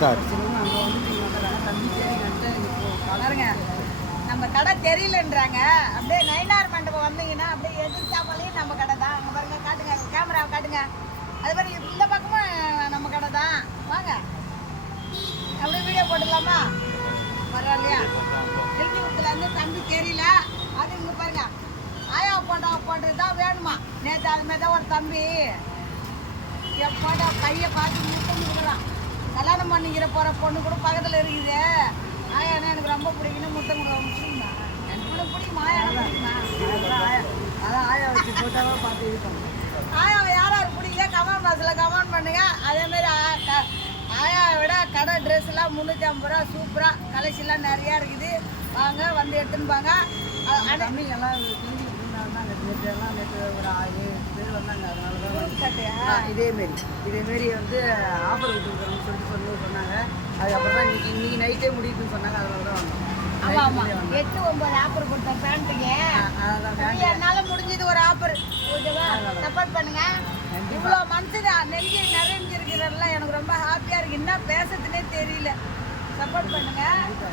Star. பாருங்க நம்ம கடை தெரியலன்றாங்க. அப்படியே நயினார் மண்டபம் வந்தீங்கன்னா அப்படியே எதிர்த்தாமலையும் நம்ம கடை தான். அங்கே பாருங்க, காட்டுங்க கேமரா காட்டுங்க. அது மாதிரி இந்த பக்கமும் நம்ம கடை தான். வாங்க அப்படியே வீடியோ போட்டுடலாமா? பரவாயில்லையா? எழுதிவுத்துலேருந்து தம்பி தெரியல. அது இங்கே பாருங்க, ஆயா போட்டு தான் வேணுமா. நேற்று அது மாதிரி தான் ஒரு தம்பி எப்போட கையை பார்த்து முத்தம் கொடுக்குறான். கல்யாணம் பண்ணிக்கிற போகிற பொண்ணு கூட பக்கத்தில் இருக்குது. ஆயானா எனக்கு ரொம்ப பிடிக்குன்னு முத்தம் கொடுக்க முடியுமா? எனக்கு பிடிக்குமா? ஆயா பிடிக்குமா? அதான் ஆயா வச்சு போட்டாவே பார்த்து இருக்கோம். ஆயாவை யார் யார் பிடிக்கல கமெண்ட் பாக்ஸில் கமெண்ட் பண்ணுங்க. அதேமாரி ஆயாவை விட கடை ட்ரெஸ்லாம் 350 ரூபா சூப்பராக கலெக்ஷன்லாம் நிறையா இருக்குது. வாங்க வந்து எடுத்துன்னு போங்க. தம்பிங்கெல்லாம் நேற்று ஒரு 7 பேர் வந்தாங்க. அதனால தான் இதேமாரி வந்து ஆஃபர் கொடுத்துருக்குறோம்னு சொல்லிட்டு சொன்னாங்க. அதுக்கப்புறம் தான் இன்னைக்கு நைட்டே முடியுதுன்னு சொன்னாங்க. அதனால தான் வந்தோம். ஆமாம் ஆமாம், 8-9 ஆஃபர் கொடுத்தேன் பேண்ட்டுக்கு. என்னால் முடிஞ்சது ஒரு ஆஃபர். ஓகேவா? சப்போர்ட் பண்ணுங்க. இவ்வளோ மனசுங்க நெஞ்சு நிறைஞ்சிருக்கிறதெல்லாம் எனக்கு ரொம்ப ஹாப்பியாக இருக்குது. என்ன பேசுறதுனே தெரியல. சப்போர்ட் பண்ணுங்க.